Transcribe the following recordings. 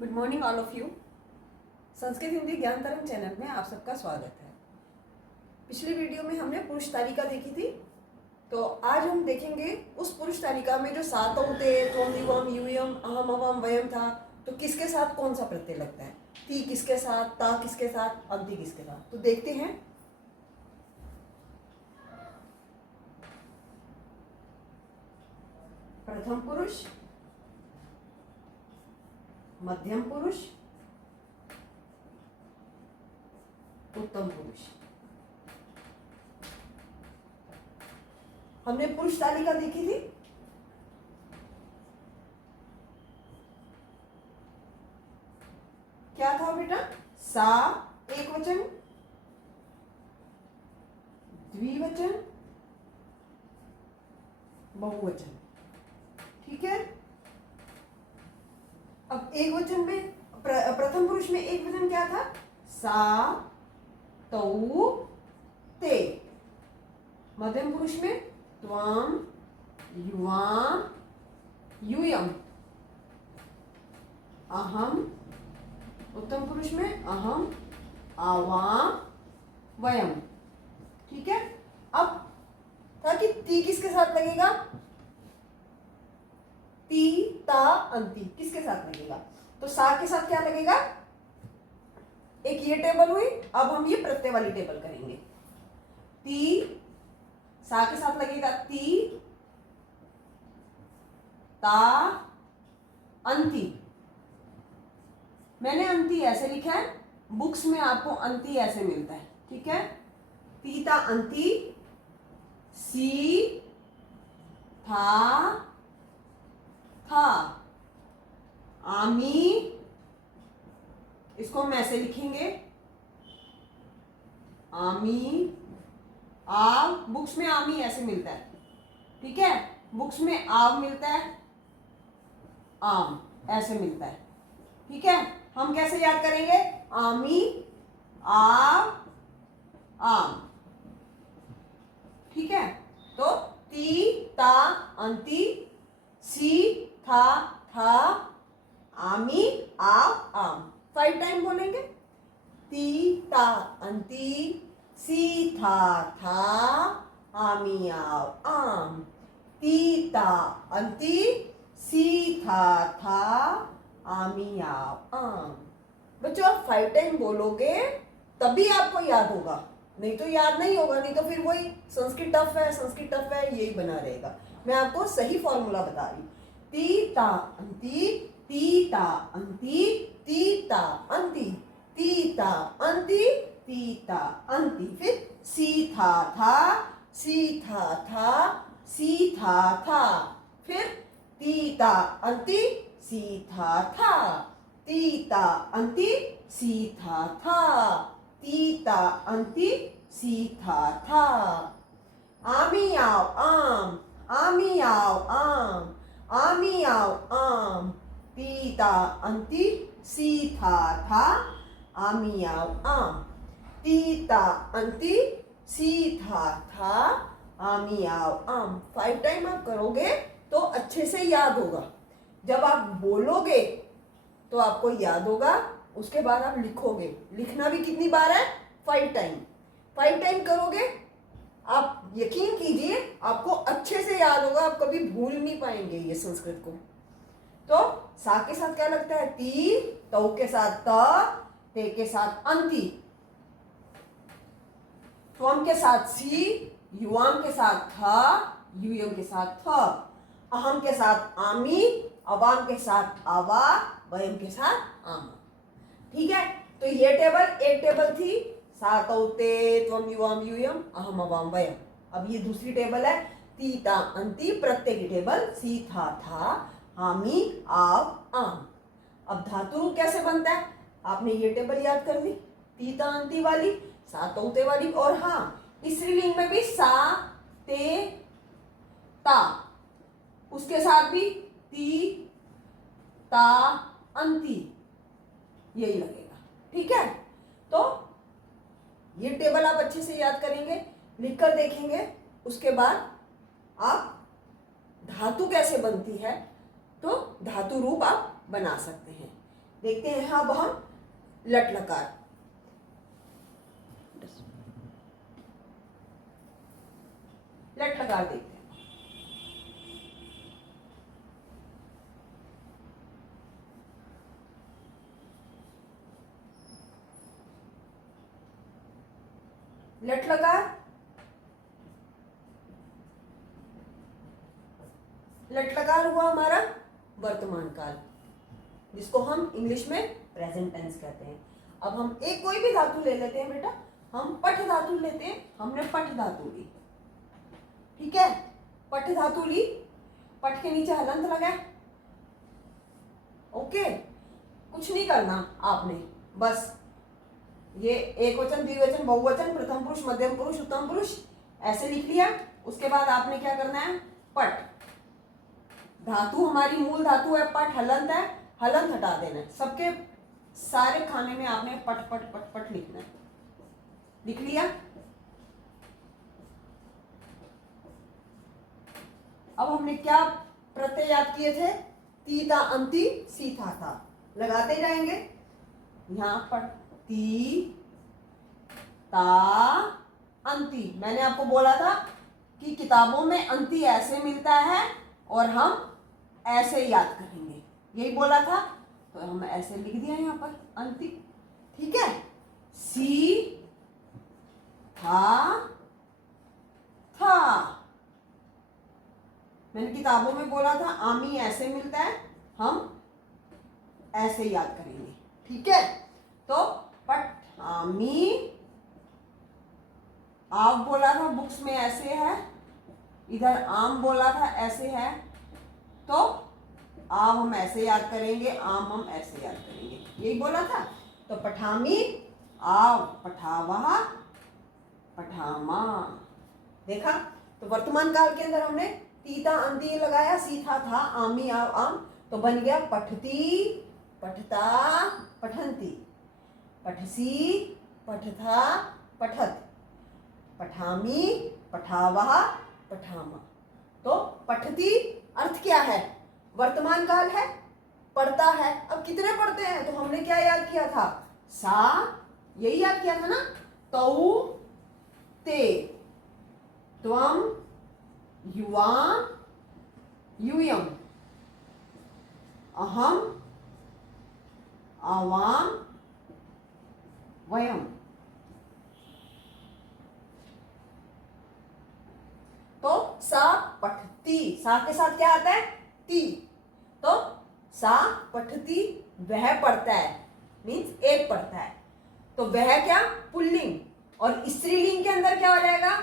Good morning all of you. Sanskrit Hindi ज्ञान तरंग channel में आप सबका स्वागत है। पिछली वीडियो में हमने पुरुष तालिका देखी थी, तो आज हम देखेंगे उस पुरुष तालिका में जो सात औते त्वम युवम यूयम अहम अवम वयम था, तो किसके साथ कौन सा प्रत्यय लगता है, ती किसके साथ, ता किसके साथ, अंति किसके साथ। तो देखते हैं। प्रथम पुरुष, मध्यम पुरुष, उत्तम पुरुष। हमने पुरुष तालिका देखी थी। क्या था बेटा? सा एक वचन, द्विवचन, बहुवचन। ठीक है। अब एक वचन में प्रथम पुरुष में एक वचन क्या था? सा तौ ते। मध्यम पुरुष में त्वम युवाम यूयम अहम। उत्तम पुरुष में अहम आवाम वयम। ठीक है। अब था कि ती किसके साथ लगेगा? ती ता अंति किसके साथ लगेगा? तो सा के साथ क्या लगेगा? एक ये टेबल हुई। अब हम ये प्रत्यय वाली टेबल करेंगे। ती सा के साथ लगेगा ती ता अंति। मैंने अंति ऐसे लिखा है, बुक्स में आपको अंति ऐसे मिलता है। ठीक है। ती ता अंति, सी था था, आमी, इसको हम ऐसे लिखेंगे आमी आव। बुक्स में आमी ऐसे मिलता है। ठीक है। बुक्स में आव मिलता है, आम ऐसे मिलता है। ठीक है। हम कैसे याद करेंगे? आमी आव आम। ठीक है। तो ती ता अंति, सी था आमी आव आम। 5 टाइम बोलेंगे। ती ता अंति, सी था आमी आव आम। ती ता अंति, सी था आमी आव आम। बच्चों आप 5 टाइम बोलोगे तभी आपको याद होगा, नहीं तो याद नहीं होगा। नहीं तो फिर वही संस्कृत टफ है यही बना रहेगा। मैं आपको सही फॉर्मूला बता रही हूँ। ती ता अंति, ती ता अंति, ती ता अंति, ती ता अंति, ती ता अंति। फिर सी था, सी था, सी था। फिर ती ता अंति, सी था, ती ता अंति, सी था, ती ता अंति, सी था। आमी आव आम, आमी आव आम, आमी आव आम। ती ता अंति, सी था, आमी आव आम। ती ता अंति, सी था, आमी आव आम। 5 टाइम आप करोगे तो अच्छे से याद होगा। जब आप बोलोगे तो आपको याद होगा, उसके बाद आप लिखोगे। लिखना भी कितनी बार है? 5 टाइम। 5 टाइम करोगे, आप यकीन कीजिए आपको अच्छे से याद होगा। आप कभी भूल नहीं पाएंगे ये संस्कृत को। तो सा के साथ क्या लगता है? ती, तौ के साथ त, ते के साथ अंति, त्वम के साथ सी, युवाम के साथ था, यूयम के साथ थ, अहम के साथ आमी, अवाम के साथ आवा, वयम के साथ आम। ठीक है। तो ये टेबल एक टेबल थी, सा तौ ते त्वम युवाम यूयम अहम अवाम वयम। अब ये दूसरी टेबल है, ती ता अंति प्रत्यय की टेबल, सी था, आमी आव आम। अब धातु रूप कैसे बनता है? आपने ये टेबल याद कर ली, ती ता अंति वाली, सा तौ ते वाली। और हाँ, स्त्रीलिंग में भी सा ते ता, उसके साथ भी ती ता अंति यही लगेगा। ठीक है। तो ये टेबल आप अच्छे से याद करेंगे, लिखकर देखेंगे। उसके बाद आप धातु कैसे बनती है तो धातु रूप आप बना सकते हैं। देखते हैं अब हम लट लकार। लट लकार देखते हैं। लट लकार, लट लकार हुआ हमारा वर्तमान काल, जिसको हम इंग्लिश में प्रेजेंट टेंस कहते हैं। अब हम एक कोई भी धातु ले लेते हैं बेटा, हम पठ धातु लेते हैं। हमने पठ धातु ली, ठीक है, पठ धातु ली, पठ के नीचे हलंत लगा, ओके। कुछ नहीं करना आपने, बस ये एक वचन, द्विवचन, बहुवचन, प्रथम पुरुष, मध्यम पुरुष, उत्तम पुरुष ऐसे लिख लिया। उसके बाद आपने क्या करना है, पठ धातु हमारी मूल धातु है, पठ हलंत है, हलंत हटा देना है। सबके सारे खाने में आपने पठ पठ पठ पठ लिखना है। लिख लिया। अब हमने क्या प्रत्यय याद किए थे, ती था, अंति, सी था। लगाते जाएंगे यहां पर, ती ता अंति। मैंने आपको बोला था कि किताबों में अंति ऐसे मिलता है और हम ऐसे याद करेंगे, यही बोला था, तो हम ऐसे लिख दिया यहाँ पर अंति, ठीक है। सी था, मैंने किताबों में बोला था आमी ऐसे मिलता है, हम ऐसे याद करेंगे, ठीक है। तो पठ आमी, आप बोला था बुक्स में ऐसे है, इधर आम बोला था ऐसे है, तो आम हम ऐसे याद करेंगे, आम हम ऐसे याद करेंगे, यही बोला था। तो पठामी, आव, पठावा, पठामा। देखा, तो वर्तमान काल के अंदर हमने तीता अंति लगाया, सीथा था, आमी, आव, आम, तो बन गया पठती, पठता, पठंती, पठसी, पठथा, पठत, पठामी, पठावा, पठामा। तो पठती अर्थ क्या है, वर्तमान काल है, पढ़ता है। अब कितने पढ़ते हैं, तो हमने क्या याद किया था, सा, यही याद किया था ना, तौ, ते, त्वम, युवाम, यूयम, अहम, आवाम, वयम। तो सा पठती, सा के साथ क्या आता है, ती, तो सा पठती, वह पढ़ता है, मीन्स एक पढ़ता है। तो वह क्या, पुल्लिंग, और स्त्रीलिंग के अंदर क्या हो जाएगा,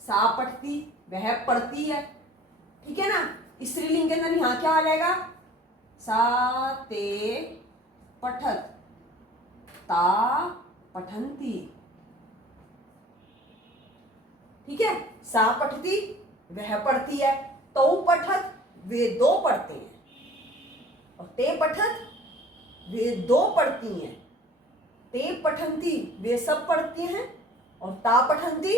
सा पठती, वह पढ़ती है, ठीक है ना। स्त्रीलिंग के अंदर यहां क्या आ जाएगा, सा ते पठत, ता पठंती, ठीक है। सा पठती, वह पढ़ती है, तो पठत, वे दो पढ़ते हैं, और ते पठत, वे दो पढ़ती हैं, ते पठंती, वे सब पढ़ती हैं, और ता पठंती,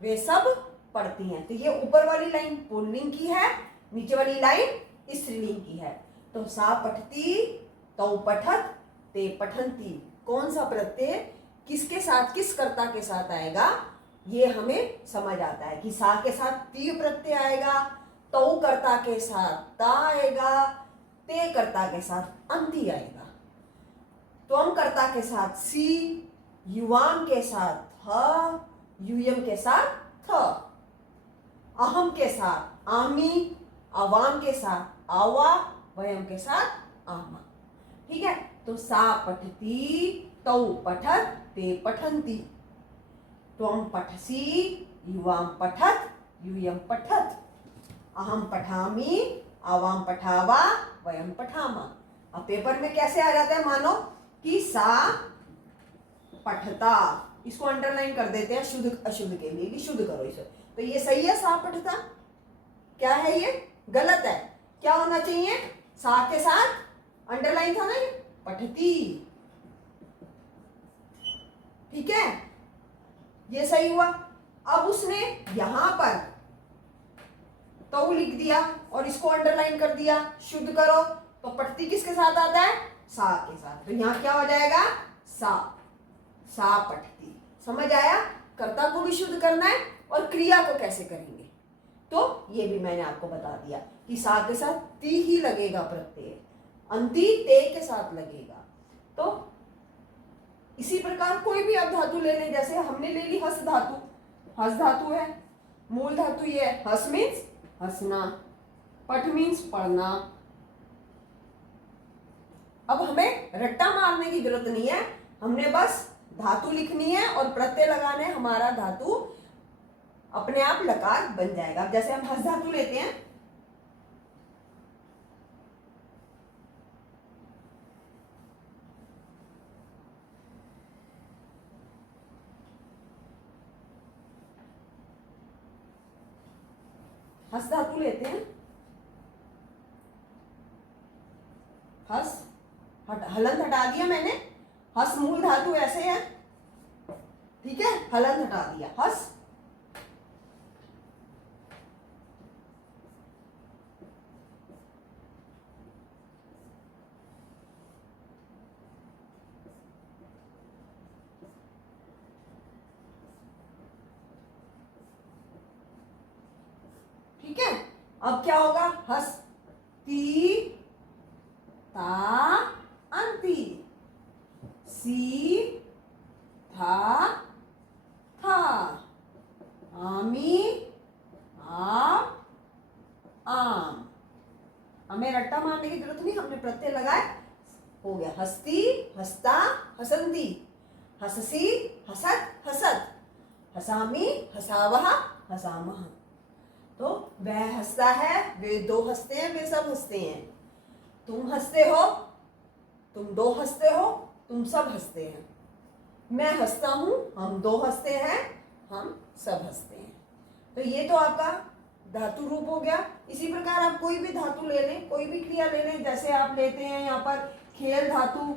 वे सब पढ़ती हैं। तो ये ऊपर वाली लाइन पुल्लिंग की है, नीचे वाली लाइन स्त्रीलिंग की है। तो सा पठती, तौ पठत, ते पठंती, कौन सा प्रत्यय किसके साथ, किस कर्ता के साथ आएगा, ये हमें समझ आता है कि सा के साथ ती प्रत्यय आएगा, तौ कर्ता के साथ ता आएगा, ते कर्ता के साथ अंति आएगा, त्वम कर्ता के साथ सी, युवाम के साथ थ, यूयम के साथ थ, अहम के साथ आमी, अवाम के साथ आवा, वयम के साथ आमा, ठीक है। तो सा पठती, तौ पठत, ते पठंती, त्वम पठसी, युवाम पठत, यूयम पठत, अहम पठामी, आवाम पठावा, वयम पठामा। अब पेपर में कैसे आ जाता है, मानो कि सा पठता, इसको अंडरलाइन कर देते हैं शुद्ध अशुद्ध के लिए, भी शुद्ध करो इसे। तो ये सही है, सा पठता, क्या है ये, गलत है। क्या होना चाहिए, सा के साथ अंडरलाइन था ना, ये पठती, ठीक है, ये सही हुआ। अब उसने यहां पर तो लिख दिया और इसको अंडरलाइन कर दिया, शुद्ध करो, तो पठती किसके साथ आता है, सा के साथ। तो यहाँ क्या हो जाएगा? सा, सा पठती। समझ आया? कर्ता को भी शुद्ध करना है और क्रिया को कैसे करेंगे, तो ये भी मैंने आपको बता दिया कि सा के साथ ती ही लगेगा प्रत्यय, अंति ते के साथ लगेगा। तो इसी प्रकार कोई भी आप धातु ले लें, जैसे हमने ले ली हस धातु, हस धातु है, मूल धातु ये है। हस मीन्स हंसना, पठ मीन्स पढ़ना। अब हमें रट्टा मारने की जरूरत नहीं है, हमने बस धातु लिखनी है और प्रत्यय लगाने, हमारा धातु अपने आप लकार बन जाएगा। अब जैसे हम हस धातु लेते हैं, हस धातु लेते हैं, हस हलंत हटा दिया मैंने, हस मूल धातु ऐसे है, ठीक है, हलंत हटा दिया, हस। ठीक है, अब क्या होगा? हस ती ता अंति, सी था था, आमी आप आम। हमें रट्टा मारने की जरूरत नहीं, हमने प्रत्यय लगाए, हो गया। हस्ती हस्ता हसंती, हससी हसत हसत, हसामी हसावह हसामह। तो वह हंसता है, वे दो हंसते हैं, वे सब हंसते हैं। तुम हंसते हो, तुम दो हंसते हो, तुम सब हंसते हैं। मैं हंसता हूं, हम दो हंसते हैं, हम सब हंसते हैं। तो ये तो आपका धातु रूप हो गया। इसी प्रकार आप कोई भी धातु ले लें, कोई भी क्रिया ले लें, जैसे आप लेते हैं यहाँ पर खेल धातु,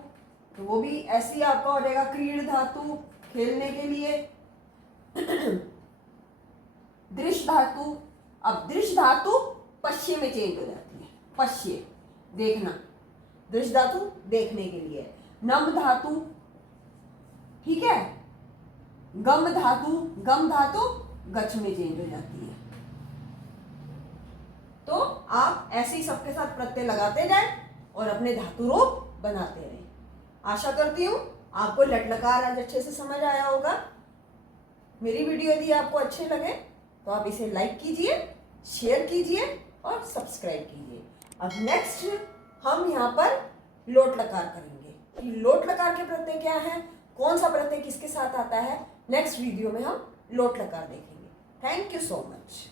तो वो भी ऐसी आपका हो जाएगा क्रीड़ धातु, खेलने के लिए। दृश्य धातु, अब दृश्य धातु पश्य में चेंज हो जाती है, पश्य देखना, दृश्य धातु देखने के लिए। नम धातु, ठीक है, गम धातु, गम धातु गच्छ में चेंज हो जाती है। तो आप ऐसे ही सबके साथ प्रत्यय लगाते जाएं और अपने धातु रूप बनाते रहें। आशा करती हूं आपको लट लकार आज अच्छे से समझ आया होगा। मेरी वीडियो यदि आपको अच्छे लगे तो आप इसे लाइक कीजिए, शेयर कीजिए और सब्सक्राइब कीजिए। अब नेक्स्ट हम यहाँ पर लोट लकार करेंगे कि लोट लकार के प्रत्यय क्या है, कौन सा प्रत्यय किसके साथ आता है। नेक्स्ट वीडियो में हम लोट लकार देखेंगे। Thank you so much.